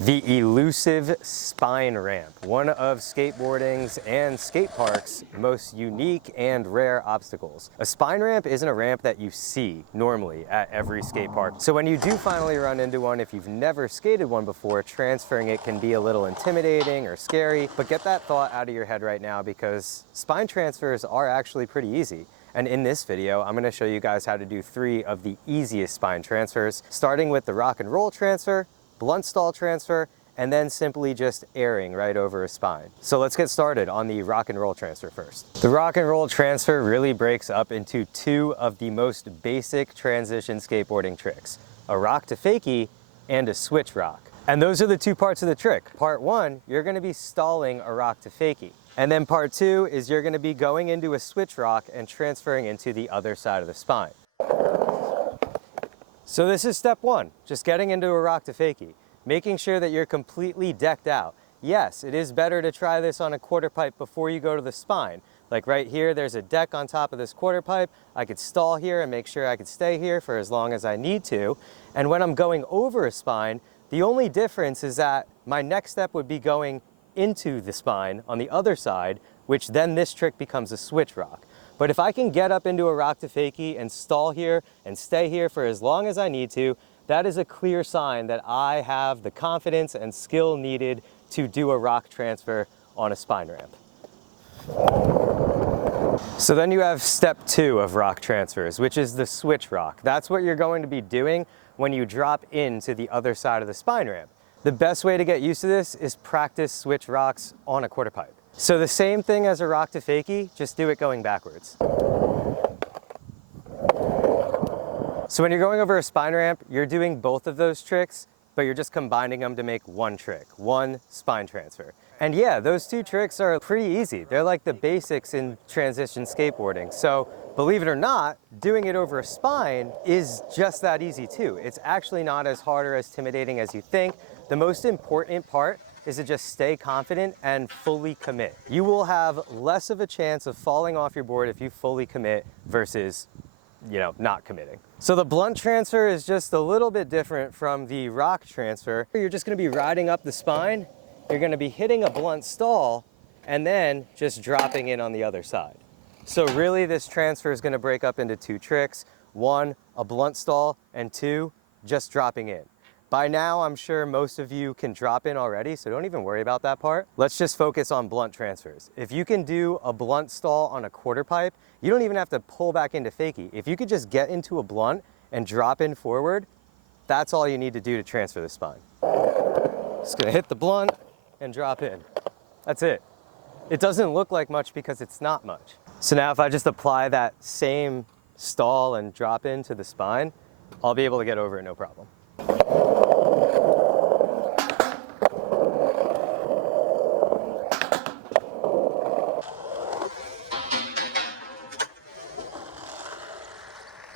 The elusive spine ramp, one of skateboarding's and skate park's most unique and rare obstacles. A spine ramp isn't a ramp that you see normally at every skate park. So when you do finally run into one, if you've never skated one before, transferring it can be a little intimidating or scary, but get that thought out of your head right now because spine transfers are actually pretty easy. And in this video, I'm gonna show you guys how to do 3 of the easiest spine transfers, starting with the rock and roll transfer, blunt stall transfer, and then simply just airing right over a spine. So let's get started on the rock and roll transfer first. The rock and roll transfer really breaks up into 2 of the most basic transition skateboarding tricks, a rock to fakie and a switch rock. And those are the 2 parts of the trick. Part 1, you're gonna be stalling a rock to fakie. And then part 2 is you're gonna be going into a switch rock and transferring into the other side of the spine. So this is step 1, just getting into a rock to fakie, making sure that you're completely decked out. Yes, it is better to try this on a quarter pipe before you go to the spine. Like right here, there's a deck on top of this quarter pipe. I could stall here and make sure I could stay here for as long as I need to. And when I'm going over a spine, the only difference is that my next step would be going into the spine on the other side, which then this trick becomes a switch rock. But if I can get up into a rock to fakie and stall here and stay here for as long as I need to, that is a clear sign that I have the confidence and skill needed to do a rock transfer on a spine ramp. So then you have step 2 of rock transfers, which is the switch rock. That's what you're going to be doing when you drop into the other side of the spine ramp. The best way to get used to this is practice switch rocks on a quarter pipe. So the same thing as a rock to fakie, just do it going backwards. So when you're going over a spine ramp, you're doing both of those tricks, but you're just combining them to make one trick, one spine transfer. And yeah, those 2 tricks are pretty easy. They're like the basics in transition skateboarding. So believe it or not, doing it over a spine is just that easy too. It's actually not as hard or as intimidating as you think. The most important part is to just stay confident and fully commit. You will have less of a chance of falling off your board if you fully commit versus, not committing. So the blunt transfer is just a little bit different from the rock transfer. You're just gonna be riding up the spine, you're gonna be hitting a blunt stall, and then just dropping in on the other side. So really this transfer is gonna break up into 2 tricks. 1, a blunt stall, and 2, just dropping in. By now, I'm sure most of you can drop in already, so don't even worry about that part. Let's just focus on blunt transfers. If you can do a blunt stall on a quarter pipe, you don't even have to pull back into fakie. If you could just get into a blunt and drop in forward, that's all you need to do to transfer the spine. Just gonna hit the blunt and drop in. That's it. It doesn't look like much because it's not much. So now if I just apply that same stall and drop into the spine, I'll be able to get over it no problem.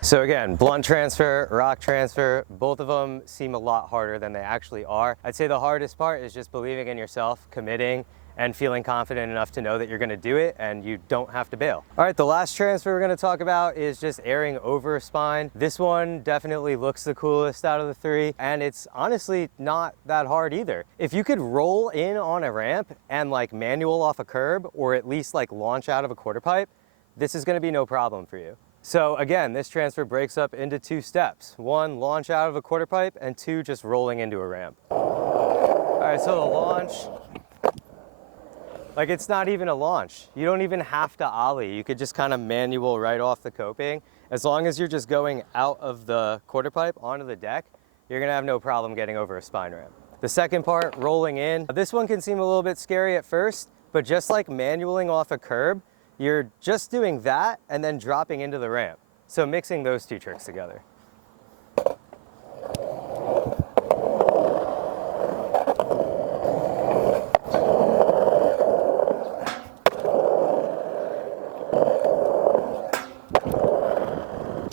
So again, blunt transfer, rock transfer, both of them seem a lot harder than they actually are. I'd say the hardest part is just believing in yourself, committing, and feeling confident enough to know that you're gonna do it and you don't have to bail. All right, the last transfer we're gonna talk about is just airing over a spine. This one definitely looks the coolest out of the 3, and it's honestly not that hard either. If you could roll in on a ramp and like manual off a curb, or at least like launch out of a quarter pipe, this is gonna be no problem for you. So again, this transfer breaks up into 2 steps. 1, launch out of a quarter pipe, and 2, just rolling into a ramp. All right, so the launch, like it's not even a launch. You don't even have to ollie. You could just kind of manual right off the coping. As long as you're just going out of the quarter pipe onto the deck, you're gonna have no problem getting over a spine ramp. The second part, rolling in, this one can seem a little bit scary at first, but just like manualing off a curb, you're just doing that and then dropping into the ramp. So mixing those 2 tricks together.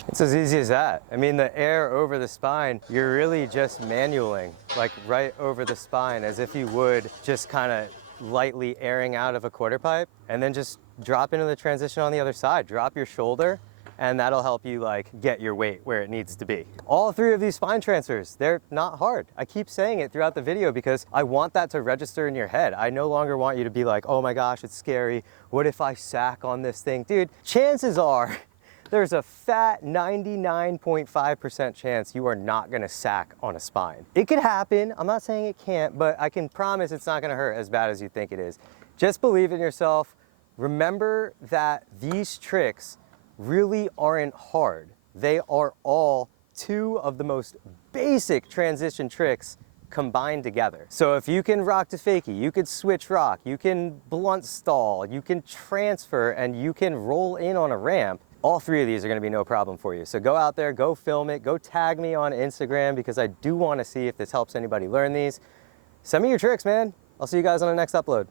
It's as easy as that. I mean, the air over the spine, you're really just manualing, like right over the spine, as if you would just kind of lightly airing out of a quarter pipe, and then just drop into the transition on the other side. Drop your shoulder and that'll help you like get your weight where it needs to be. All 3 of these spine transfers, they're not hard. I keep saying it throughout the video because I want that to register in your head. I no longer want you to be like, oh my gosh, it's scary. What if I sack on this thing? Dude, chances are there's a fat 99.5% chance you are not gonna sack on a spine. It could happen, I'm not saying it can't, but I can promise it's not gonna hurt as bad as you think it is. Just believe in yourself. Remember that these tricks really aren't hard. They are all 2 of the most basic transition tricks combined together. So if you can rock to fakie, you could switch rock, you can blunt stall, you can transfer, and you can roll in on a ramp, all 3 of these are gonna be no problem for you. So go out there, go film it, go tag me on Instagram because I do wanna see if this helps anybody learn these. Send me your tricks, man. I'll see you guys on the next upload.